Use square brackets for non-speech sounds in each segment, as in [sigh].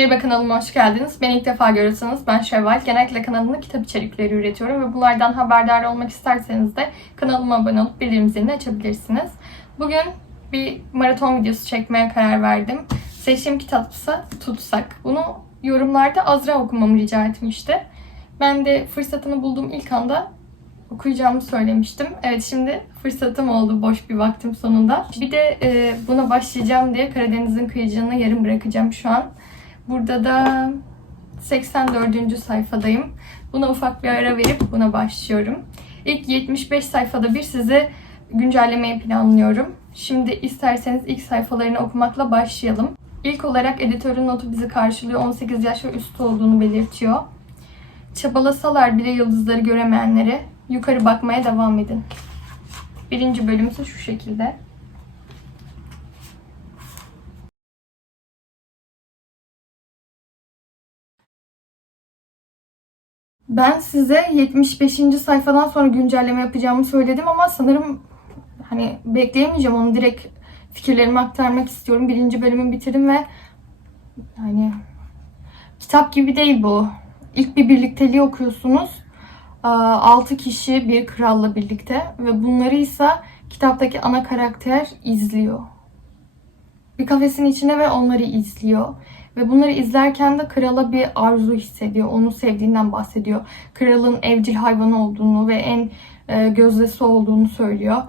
Merhaba kanalıma hoş geldiniz. Beni ilk defa görüyorsanız ben Şevval. Genellikle kanalımda kitap içerikleri üretiyorum ve bunlardan haberdar olmak isterseniz de kanalıma abone olup bildirim zilini açabilirsiniz. Bugün bir maraton videosu çekmeye karar verdim. Seçtiğim kitapsa Tutsak. Bunu yorumlarda Azra okumamı rica etmişti. Ben de fırsatını bulduğum ilk anda okuyacağımı söylemiştim. Evet şimdi fırsatım oldu boş bir vaktim sonunda. Bir de e, buna başlayacağım diye Karadeniz'in kıyıcılığına yarım bırakacağım şu an. Burada da 84. sayfadayım. Buna ufak bir ara verip buna başlıyorum. İlk 75 sayfada bir size güncellemeyi planlıyorum. Şimdi isterseniz ilk sayfalarını okumakla başlayalım. İlk olarak editörün notu bizi karşılıyor. 18 yaş ve üstü olduğunu belirtiyor. Çabalasalar bile yıldızları göremeyenlere yukarı bakmaya devam edin. Birinci bölüm ise şu şekilde. Ben size 75. sayfadan sonra güncelleme yapacağımı söyledim ama sanırım hani bekleyemeyeceğim onu direkt fikirlerimi aktarmak istiyorum. Birinci bölümü bitirdim ve yani kitap gibi değil bu. İlk bir birlikteliği okuyorsunuz. 6 kişi bir kralla birlikte ve bunları ise kitaptaki ana karakter izliyor. Bir kafesin içine ve onları izliyor. Ve bunları izlerken de krala bir arzu hissediyor. Onu sevdiğinden bahsediyor. Kralın evcil hayvanı olduğunu ve en e, gözdesi olduğunu söylüyor.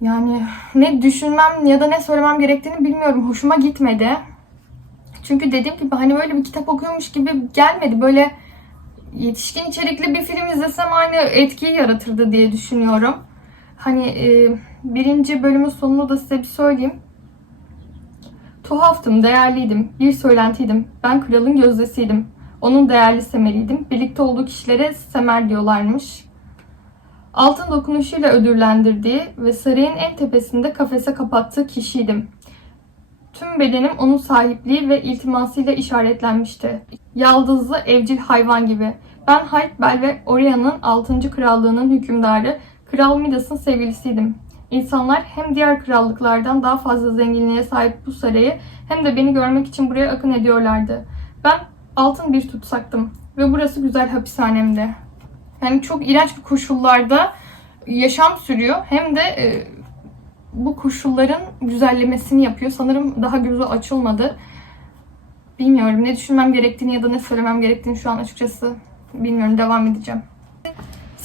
Yani ne düşünmem ya da ne söylemem gerektiğini bilmiyorum. Hoşuma gitmedi. Çünkü dediğim gibi hani böyle bir kitap okuyormuş gibi gelmedi. Böyle yetişkin içerikli bir film izlesem aynı etkiyi yaratırdı diye düşünüyorum. Hani e, birinci bölümün sonunu da size bir söyleyeyim. Tuhaftım, değerliydim. Bir söylentiydim. Ben kralın gözdesiydim. Onun değerli semeriydim. Birlikte olduğu kişilere semer diyorlarmış. Altın dokunuşuyla ödüllendirdiği ve sarayın en tepesinde kafese kapattığı kişiydim. Tüm bedenim onun sahipliği ve iltimasıyla işaretlenmişti. Yaldızlı evcil hayvan gibi. Ben Halkbel ve Oria'nın 6. krallığının hükümdarı, Kral Midas'ın sevgilisiydim. İnsanlar hem diğer krallıklardan daha fazla zenginliğe sahip bu sarayı hem de beni görmek için buraya akın ediyorlardı. Ben altın bir tutsaktım ve burası güzel hapishanemdi. Yani çok iğrenç bir koşullarda yaşam sürüyor. Hem de e, bu koşulların güzellemesini yapıyor. Sanırım daha gözü açılmadı. Bilmiyorum ne düşünmem gerektiğini ya da ne söylemem gerektiğini şu an açıkçası bilmiyorum. Devam edeceğim.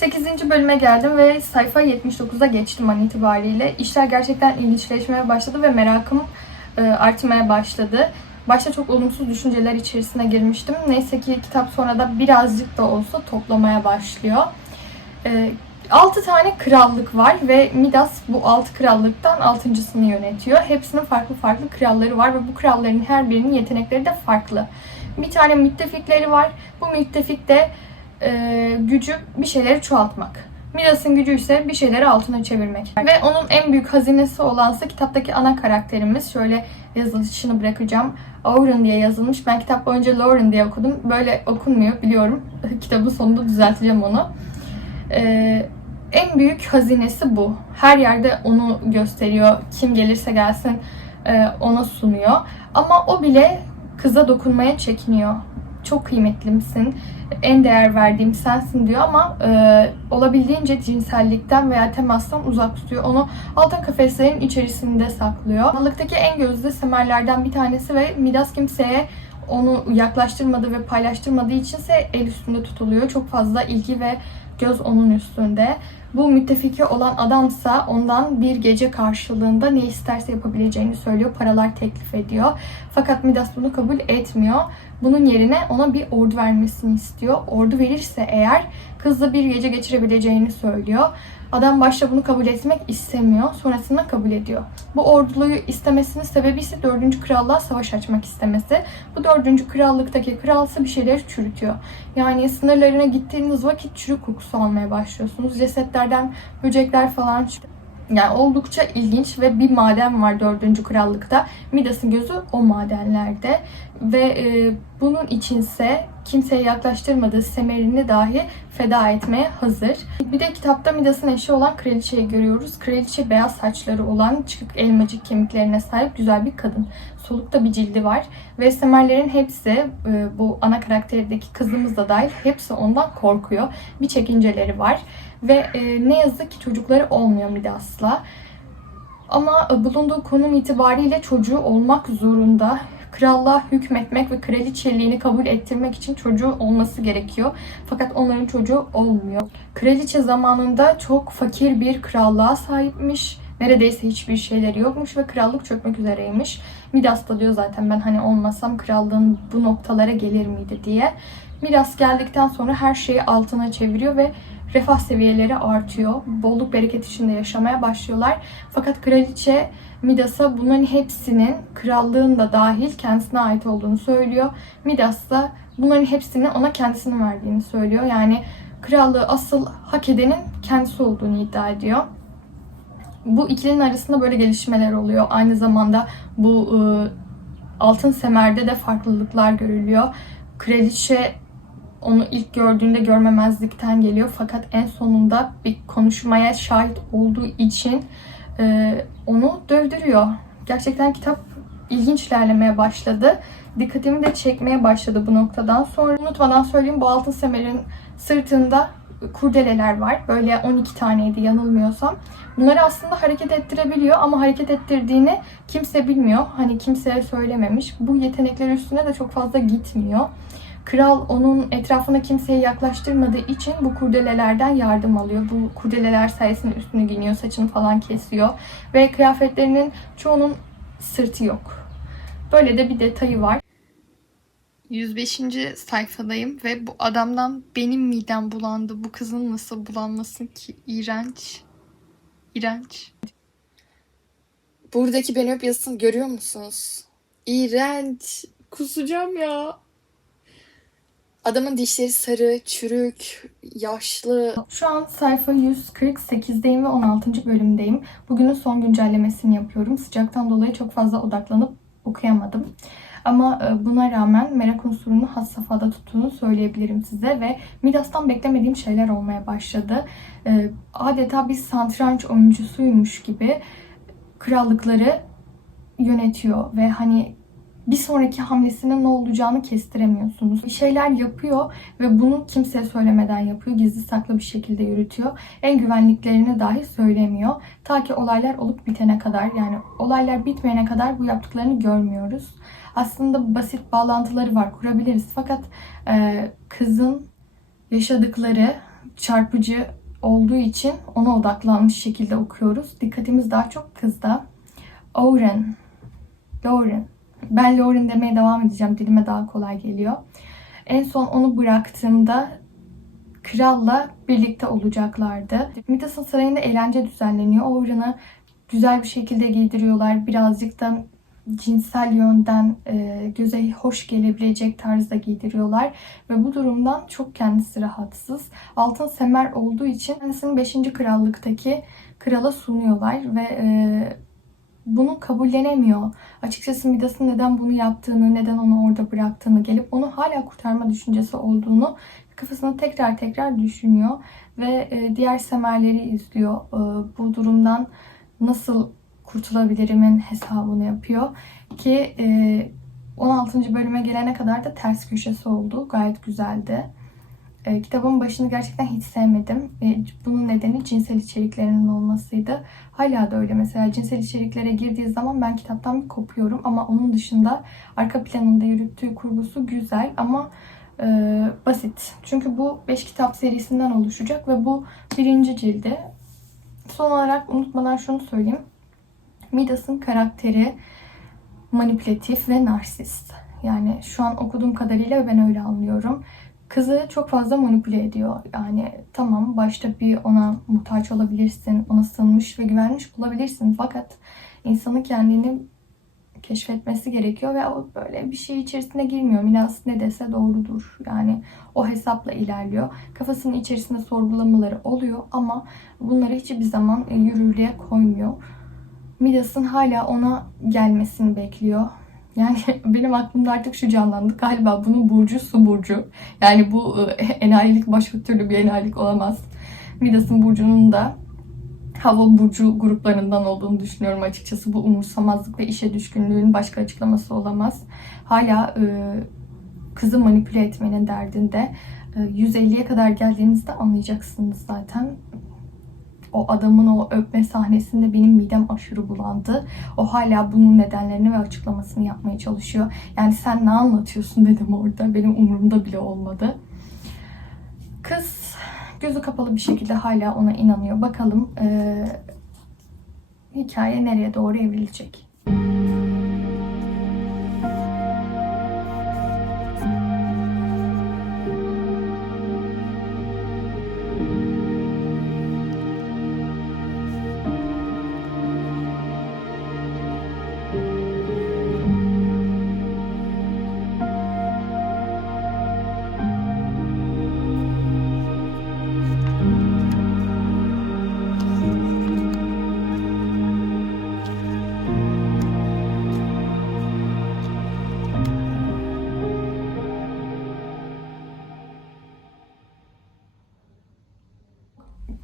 8. bölüme geldim ve sayfa 79'a geçtim an itibariyle. İşler gerçekten ilginçleşmeye başladı ve merakım e, artmaya başladı. Başta çok olumsuz düşünceler içerisine girmiştim. Neyse ki kitap sonra da birazcık da olsa toplamaya başlıyor. E, 6 tane krallık var ve Midas bu 6 krallıktan 6.sını yönetiyor. Hepsinin farklı farklı kralları var ve bu kralların her birinin yetenekleri de farklı. Bir tane müttefikleri var. Bu müttefik de e, gücü bir şeyleri çoğaltmak. Midas'ın gücü ise bir şeyleri altına çevirmek. Ve onun en büyük hazinesi olansa kitaptaki ana karakterimiz. Şöyle yazılışını bırakacağım. Auron diye yazılmış. Ben kitap boyunca Lauren diye okudum. Böyle okunmuyor biliyorum. [laughs] Kitabın sonunda düzelteceğim onu. Ee, en büyük hazinesi bu. Her yerde onu gösteriyor. Kim gelirse gelsin e, ona sunuyor. Ama o bile kıza dokunmaya çekiniyor. Çok kıymetlimsin en değer verdiğim sensin diyor ama e, olabildiğince cinsellikten veya temastan uzak tutuyor. Onu altın kafeslerin içerisinde saklıyor. Balıktaki en gözde semerlerden bir tanesi ve Midas kimseye onu yaklaştırmadığı ve paylaştırmadığı içinse el üstünde tutuluyor. Çok fazla ilgi ve göz onun üstünde. Bu müttefiki olan adamsa ondan bir gece karşılığında ne isterse yapabileceğini söylüyor. Paralar teklif ediyor. Fakat Midas bunu kabul etmiyor. Bunun yerine ona bir ordu vermesini istiyor. Ordu verirse eğer kızla bir gece geçirebileceğini söylüyor. Adam başta bunu kabul etmek istemiyor. Sonrasında kabul ediyor. Bu orduluyu istemesinin sebebi ise 4. krallığa savaş açmak istemesi. Bu 4. krallıktaki kral ise bir şeyleri çürütüyor. Yani sınırlarına gittiğiniz vakit çürük kokusu almaya başlıyorsunuz. Cesetlerden böcekler falan çıkıyor. Yani oldukça ilginç ve bir maden var 4. krallıkta. Midas'ın gözü o madenlerde. Ve e, bunun içinse kimseye yaklaştırmadığı semerini dahi feda etmeye hazır. Bir de kitapta Midas'ın eşi olan kraliçeyi görüyoruz. Kraliçe beyaz saçları olan çıkık elmacık kemiklerine sahip güzel bir kadın. Solukta bir cildi var. Ve Semerlerin hepsi e, bu ana karakterdeki kızımız da dahil hepsi ondan korkuyor. Bir çekinceleri var. Ve e, ne yazık ki çocukları olmuyor Midas'la. Ama e, bulunduğu konum itibariyle çocuğu olmak zorunda. Krallığa hükmetmek ve kraliçeliğini kabul ettirmek için çocuğu olması gerekiyor. Fakat onların çocuğu olmuyor. Kraliçe zamanında çok fakir bir krallığa sahipmiş. Neredeyse hiçbir şeyleri yokmuş ve krallık çökmek üzereymiş. Midas da diyor zaten ben hani olmasam krallığın bu noktalara gelir miydi diye. Midas geldikten sonra her şeyi altına çeviriyor ve refah seviyeleri artıyor. Bolluk bereket içinde yaşamaya başlıyorlar. Fakat kraliçe Midas'a bunların hepsinin krallığın da dahil kendisine ait olduğunu söylüyor. Midas da bunların hepsini ona kendisinin verdiğini söylüyor. Yani krallığı asıl hak edenin kendisi olduğunu iddia ediyor. Bu ikilinin arasında böyle gelişmeler oluyor. Aynı zamanda bu e, Altın Semer'de de farklılıklar görülüyor. Kraliçe onu ilk gördüğünde görmemezlikten geliyor. Fakat en sonunda bir konuşmaya şahit olduğu için e, onu dövdürüyor. Gerçekten kitap ilginç ilerlemeye başladı. Dikkatimi de çekmeye başladı bu noktadan sonra. Unutmadan söyleyeyim bu altın semerin sırtında kurdeleler var. Böyle 12 taneydi yanılmıyorsam. Bunları aslında hareket ettirebiliyor ama hareket ettirdiğini kimse bilmiyor. Hani kimseye söylememiş. Bu yetenekler üstüne de çok fazla gitmiyor. Kral onun etrafına kimseyi yaklaştırmadığı için bu kurdelelerden yardım alıyor. Bu kurdeleler sayesinde üstünü giyiniyor, saçını falan kesiyor. Ve kıyafetlerinin çoğunun sırtı yok. Böyle de bir detayı var. 105. sayfadayım ve bu adamdan benim midem bulandı. Bu kızın nasıl bulanmasın ki? İğrenç. İğrenç. Buradaki Benöp yazısını görüyor musunuz? İğrenç. Kusacağım ya. Adamın dişleri sarı, çürük, yaşlı. Şu an sayfa 148'deyim ve 16. bölümdeyim. Bugünün son güncellemesini yapıyorum. Sıcaktan dolayı çok fazla odaklanıp okuyamadım. Ama e, buna rağmen merak unsurunu has safhada tuttuğunu söyleyebilirim size ve Midas'tan beklemediğim şeyler olmaya başladı. E, Adeta bir satranç oyuncusuymuş gibi krallıkları yönetiyor ve hani bir sonraki hamlesinin ne olacağını kestiremiyorsunuz. Bir şeyler yapıyor ve bunu kimseye söylemeden yapıyor. Gizli saklı bir şekilde yürütüyor. En güvenliklerini dahi söylemiyor. Ta ki olaylar olup bitene kadar yani olaylar bitmeyene kadar bu yaptıklarını görmüyoruz. Aslında basit bağlantıları var kurabiliriz. Fakat e, kızın yaşadıkları çarpıcı olduğu için ona odaklanmış şekilde okuyoruz. Dikkatimiz daha çok kızda. Oren, Lauren, ben Lauren demeye devam edeceğim. Dilime daha kolay geliyor. En son onu bıraktığımda kralla birlikte olacaklardı. Midas'ın sarayında eğlence düzenleniyor. Oran'ı güzel bir şekilde giydiriyorlar. Birazcık da cinsel yönden e, göze hoş gelebilecek tarzda giydiriyorlar. Ve bu durumdan çok kendisi rahatsız. Altın semer olduğu için kendisini 5. krallıktaki krala sunuyorlar ve e, bunu kabullenemiyor. Açıkçası Midas'ın neden bunu yaptığını, neden onu orada bıraktığını, gelip onu hala kurtarma düşüncesi olduğunu kafasına tekrar tekrar düşünüyor. Ve e, diğer semerleri izliyor. E, bu durumdan nasıl kurtulabilirimin hesabını yapıyor. Ki e, 16. bölüme gelene kadar da ters köşesi oldu. Gayet güzeldi. E, kitabın başını gerçekten hiç sevmedim. E, bunun nedeni cinsel içeriklerinin olmasıydı. Hala da öyle. Mesela cinsel içeriklere girdiği zaman ben kitaptan bir kopuyorum. Ama onun dışında arka planında yürüttüğü kurgusu güzel ama e, basit. Çünkü bu 5 kitap serisinden oluşacak ve bu birinci cildi. Son olarak unutmadan şunu söyleyeyim. Midas'ın karakteri manipülatif ve narsist. Yani şu an okuduğum kadarıyla ben öyle anlıyorum. Kızı çok fazla manipüle ediyor. Yani tamam başta bir ona muhtaç olabilirsin, ona sığınmış ve güvenmiş olabilirsin. Fakat insanın kendini keşfetmesi gerekiyor ve o böyle bir şey içerisine girmiyor. Milas ne dese doğrudur. Yani o hesapla ilerliyor. Kafasının içerisinde sorgulamaları oluyor ama bunları hiçbir zaman yürürlüğe koymuyor. Midas'ın hala ona gelmesini bekliyor. Yani [laughs] benim aklımda artık şu canlandı. Galiba bunun burcu su burcu. Yani bu e, [laughs] enayilik başka türlü bir enayilik olamaz. Midas'ın burcunun da hava burcu gruplarından olduğunu düşünüyorum açıkçası. Bu umursamazlık ve işe düşkünlüğün başka açıklaması olamaz. Hala e, kızı manipüle etmenin derdinde. E, 150'ye kadar geldiğinizde anlayacaksınız zaten. O adamın o öpme sahnesinde benim midem aşırı bulandı. O hala bunun nedenlerini ve açıklamasını yapmaya çalışıyor. Yani sen ne anlatıyorsun dedim orada. Benim umurumda bile olmadı. Kız gözü kapalı bir şekilde hala ona inanıyor. Bakalım eee, hikaye nereye doğru evrilecek.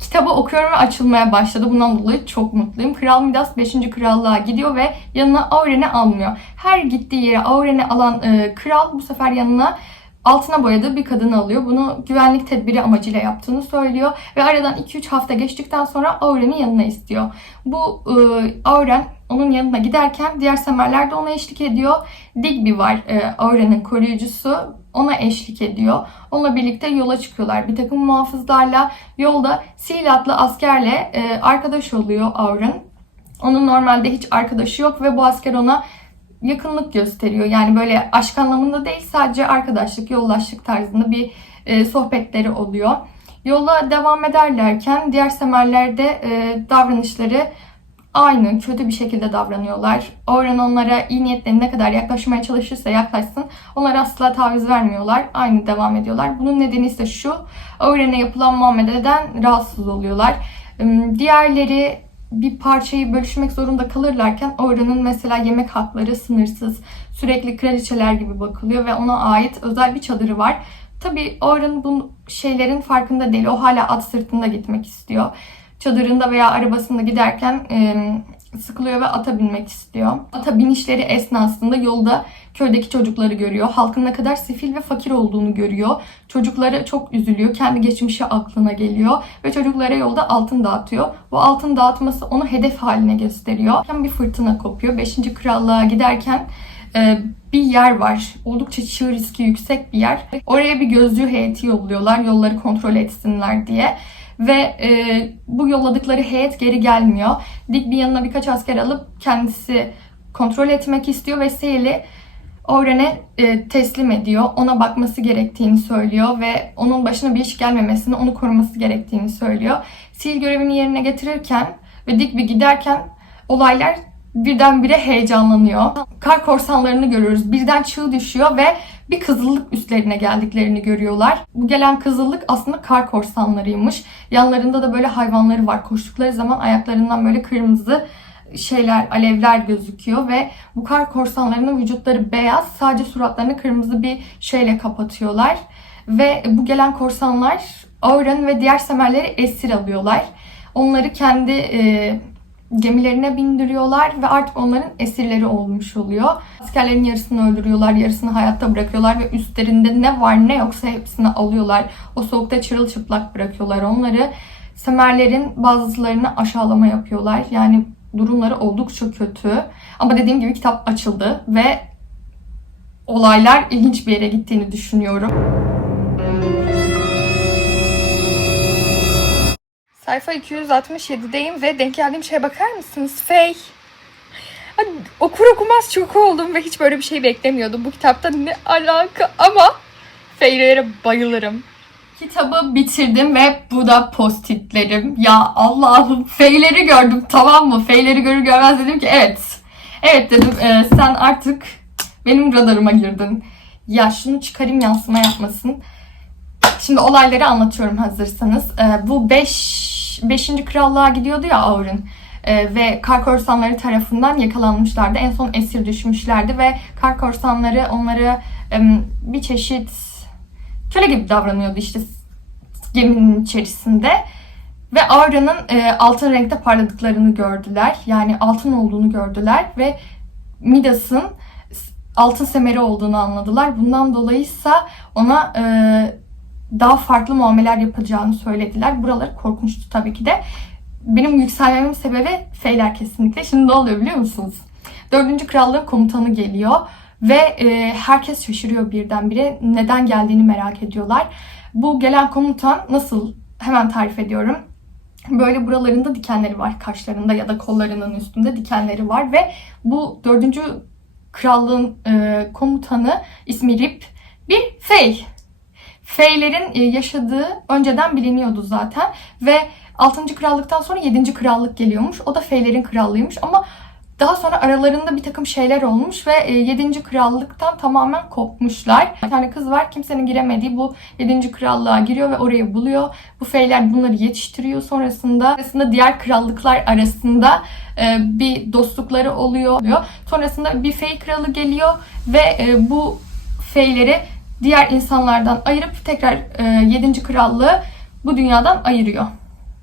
Kitabı okuyorum ve açılmaya başladı. Bundan dolayı çok mutluyum. Kral Midas 5. krallığa gidiyor ve yanına Auren'i almıyor. Her gittiği yere Auren'i alan e, kral bu sefer yanına altına boyadığı bir kadını alıyor. Bunu güvenlik tedbiri amacıyla yaptığını söylüyor. Ve aradan 2-3 hafta geçtikten sonra Auren'i yanına istiyor. Bu e, Auren onun yanına giderken diğer semerler de ona eşlik ediyor. Digby var e, Auren'in koruyucusu. Ona eşlik ediyor. Onunla birlikte yola çıkıyorlar. Bir takım muhafızlarla yolda Sil adlı askerle e, arkadaş oluyor Auren. Onun normalde hiç arkadaşı yok ve bu asker ona yakınlık gösteriyor. Yani böyle aşk anlamında değil sadece arkadaşlık, yoldaşlık tarzında bir e, sohbetleri oluyor. Yola devam ederlerken diğer semerlerde e, davranışları aynı, kötü bir şekilde davranıyorlar. Auren onlara iyi niyetle ne kadar yaklaşmaya çalışırsa yaklaşsın onlar asla taviz vermiyorlar. Aynı devam ediyorlar. Bunun nedeni ise şu. Auren'e yapılan muameleden rahatsız oluyorlar. Diğerleri bir parçayı bölüşmek zorunda kalırlarken Auren'in mesela yemek hakları sınırsız. Sürekli kraliçeler gibi bakılıyor ve ona ait özel bir çadırı var. Tabii Auren bu şeylerin farkında değil. O hala at sırtında gitmek istiyor çadırında veya arabasında giderken e, sıkılıyor ve ata binmek istiyor. Ata binişleri esnasında yolda köydeki çocukları görüyor. Halkın ne kadar sefil ve fakir olduğunu görüyor. Çocukları çok üzülüyor. Kendi geçmişi aklına geliyor ve çocuklara yolda altın dağıtıyor. Bu altın dağıtması onu hedef haline gösteriyor. Bir fırtına kopuyor. 5. krallığa giderken e, bir yer var. Oldukça çığ riski yüksek bir yer. Oraya bir gözcü heyeti yolluyorlar. Yolları kontrol etsinler diye ve e, bu yolladıkları heyet geri gelmiyor. Digby yanına birkaç asker alıp kendisi kontrol etmek istiyor ve Seyli Oren'e e, teslim ediyor. Ona bakması gerektiğini söylüyor ve onun başına bir iş gelmemesini, onu koruması gerektiğini söylüyor. Sil görevini yerine getirirken ve Digby giderken olaylar birdenbire heyecanlanıyor. Kar korsanlarını görüyoruz. Birden çığ düşüyor ve bir kızıllık üstlerine geldiklerini görüyorlar. Bu gelen kızıllık aslında kar korsanlarıymış. Yanlarında da böyle hayvanları var. Koştukları zaman ayaklarından böyle kırmızı şeyler, alevler gözüküyor ve bu kar korsanlarının vücutları beyaz, sadece suratlarını kırmızı bir şeyle kapatıyorlar. Ve bu gelen korsanlar Auren ve diğer semerleri esir alıyorlar. Onları kendi e, gemilerine bindiriyorlar ve artık onların esirleri olmuş oluyor. Askerlerin yarısını öldürüyorlar, yarısını hayatta bırakıyorlar ve üstlerinde ne var ne yoksa hepsini alıyorlar. O soğukta çırılçıplak bırakıyorlar onları. Semerlerin bazılarını aşağılama yapıyorlar. Yani durumları oldukça kötü. Ama dediğim gibi kitap açıldı ve olaylar ilginç bir yere gittiğini düşünüyorum. Sayfa 267'deyim ve denk geldiğim şeye bakar mısınız? Fey. Okur okumaz çok oldum ve hiç böyle bir şey beklemiyordum. Bu kitapta ne alaka ama Feylere bayılırım. Kitabı bitirdim ve bu da postitlerim. Ya Allah'ım feyleri gördüm tamam mı? Feyleri görür görmez dedim ki evet. Evet dedim e, sen artık benim radarıma girdin. Ya şunu çıkarayım yansıma yapmasın. Şimdi olayları anlatıyorum hazırsanız. Ee, bu 5 5. krallığa gidiyordu ya Auren. e, ve kar korsanları tarafından yakalanmışlardı. En son esir düşmüşlerdi ve kar korsanları onları e, bir çeşit köle gibi davranıyordu işte geminin içerisinde. Ve Aura'nın e, altın renkte parladıklarını gördüler. Yani altın olduğunu gördüler ve Midas'ın altın semeri olduğunu anladılar. Bundan dolayıysa ona e, daha farklı muameler yapacağını söylediler. Buraları korkunçtu tabii ki de. Benim yükselmemin sebebi Feyler kesinlikle. Şimdi ne oluyor biliyor musunuz? Dördüncü krallığın komutanı geliyor ve e, herkes şaşırıyor birdenbire. Neden geldiğini merak ediyorlar. Bu gelen komutan nasıl? Hemen tarif ediyorum. Böyle buralarında dikenleri var. Kaşlarında ya da kollarının üstünde dikenleri var ve bu dördüncü krallığın e, komutanı ismi Rip bir fey. Feylerin e, yaşadığı önceden biliniyordu zaten ve 6. krallıktan sonra 7. krallık geliyormuş. O da Feylerin krallığıymış ama daha sonra aralarında bir takım şeyler olmuş ve 7. krallıktan tamamen kopmuşlar. Bir tane kız var kimsenin giremediği bu 7. krallığa giriyor ve orayı buluyor. Bu feyler bunları yetiştiriyor. Sonrasında, sonrasında diğer krallıklar arasında e, bir dostlukları oluyor. Sonrasında bir fey kralı geliyor ve e, bu feyleri diğer insanlardan ayırıp tekrar 7. krallığı bu dünyadan ayırıyor.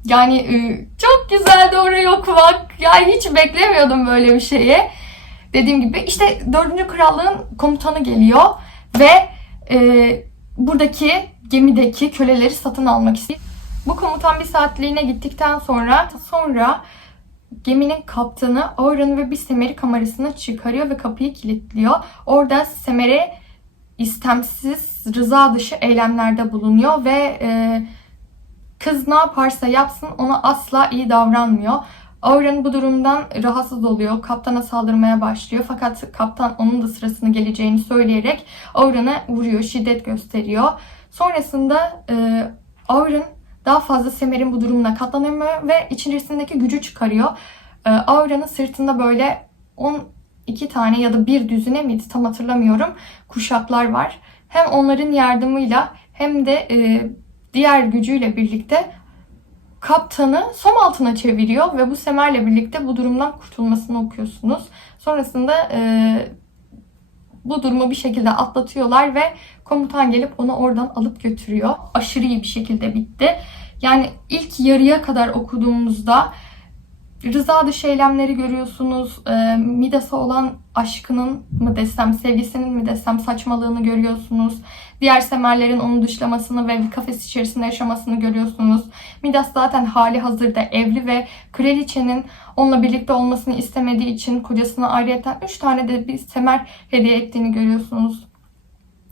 Yani e, çok güzeldi orayı okumak. Yani hiç beklemiyordum böyle bir şeyi. Dediğim gibi işte 4. krallığın komutanı geliyor ve e, buradaki gemideki köleleri satın almak istiyor. Bu komutan bir saatliğine gittikten sonra sonra geminin kaptanı Auron ve bir Semeri kamerasına çıkarıyor ve kapıyı kilitliyor. Orada Semer'e istemsiz, rıza dışı eylemlerde bulunuyor ve e, Kız ne yaparsa yapsın ona asla iyi davranmıyor. Auren bu durumdan rahatsız oluyor. Kaptana saldırmaya başlıyor. Fakat kaptan onun da sırasını geleceğini söyleyerek Auren'e vuruyor, şiddet gösteriyor. Sonrasında e, Auren daha fazla Semer'in bu durumuna katlanamıyor ve içerisindeki gücü çıkarıyor. E, Auren'ın sırtında böyle 12 tane ya da bir düzine miydi tam hatırlamıyorum kuşaklar var. Hem onların yardımıyla hem de e, diğer gücüyle birlikte kaptanı som altına çeviriyor ve bu semerle birlikte bu durumdan kurtulmasını okuyorsunuz. Sonrasında e, bu durumu bir şekilde atlatıyorlar ve komutan gelip onu oradan alıp götürüyor. Aşırı iyi bir şekilde bitti. Yani ilk yarıya kadar okuduğumuzda rıza dışı eylemleri görüyorsunuz. E, Midas'a olan aşkının mı desem, sevgisinin mi desem saçmalığını görüyorsunuz. Diğer semerlerin onu dışlamasını ve bir kafes içerisinde yaşamasını görüyorsunuz. Midas zaten hali hazırda evli ve kraliçenin onunla birlikte olmasını istemediği için kocasına ayrıyeten 3 tane de bir semer hediye ettiğini görüyorsunuz.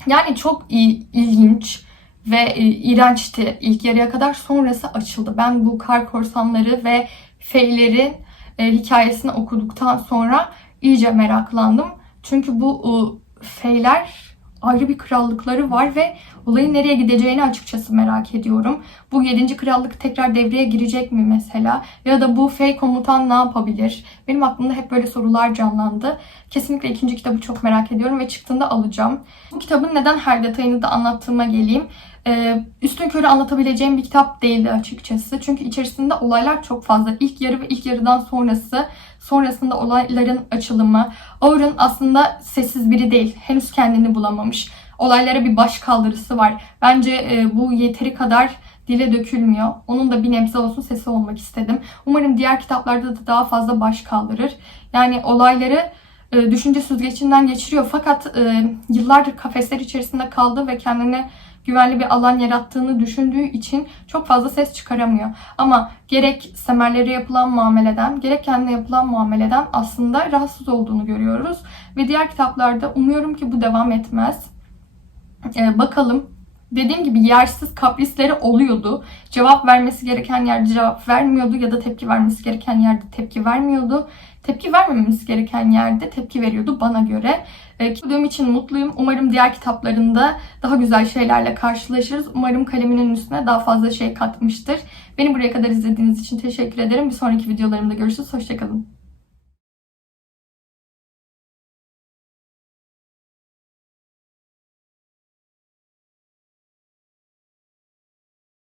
Yani çok iyi, ilginç ve e, iğrençti ilk yarıya kadar. Sonrası açıldı. Ben bu kar korsanları ve feylerin e, hikayesini okuduktan sonra iyice meraklandım. Çünkü bu e, feyler ayrı bir krallıkları var ve olayın nereye gideceğini açıkçası merak ediyorum. Bu 7. krallık tekrar devreye girecek mi mesela? Ya da bu fey komutan ne yapabilir? Benim aklımda hep böyle sorular canlandı. Kesinlikle ikinci kitabı çok merak ediyorum ve çıktığında alacağım. Bu kitabın neden her detayını da anlattığıma geleyim. Ee, üstün körü anlatabileceğim bir kitap değildi açıkçası. Çünkü içerisinde olaylar çok fazla. İlk yarı ve ilk yarıdan sonrası, sonrasında olayların açılımı. Auron aslında sessiz biri değil. Henüz kendini bulamamış. Olaylara bir baş kaldırısı var. Bence e, bu yeteri kadar dile dökülmüyor. Onun da bir nebze olsun sesi olmak istedim. Umarım diğer kitaplarda da daha fazla baş kaldırır. Yani olayları e, düşünce süzgecinden geçiriyor. Fakat e, yıllardır kafesler içerisinde kaldı ve kendini güvenli bir alan yarattığını düşündüğü için çok fazla ses çıkaramıyor. Ama gerek semerlere yapılan muameleden, gerek kendine yapılan muameleden aslında rahatsız olduğunu görüyoruz. Ve diğer kitaplarda umuyorum ki bu devam etmez. Ee, bakalım dediğim gibi yersiz kaprisleri oluyordu. Cevap vermesi gereken yerde cevap vermiyordu ya da tepki vermesi gereken yerde tepki vermiyordu. Tepki vermememiz gereken yerde tepki veriyordu bana göre. E, Kitabım için mutluyum. Umarım diğer kitaplarında daha güzel şeylerle karşılaşırız. Umarım kaleminin üstüne daha fazla şey katmıştır. Beni buraya kadar izlediğiniz için teşekkür ederim. Bir sonraki videolarımda görüşürüz. Hoşçakalın.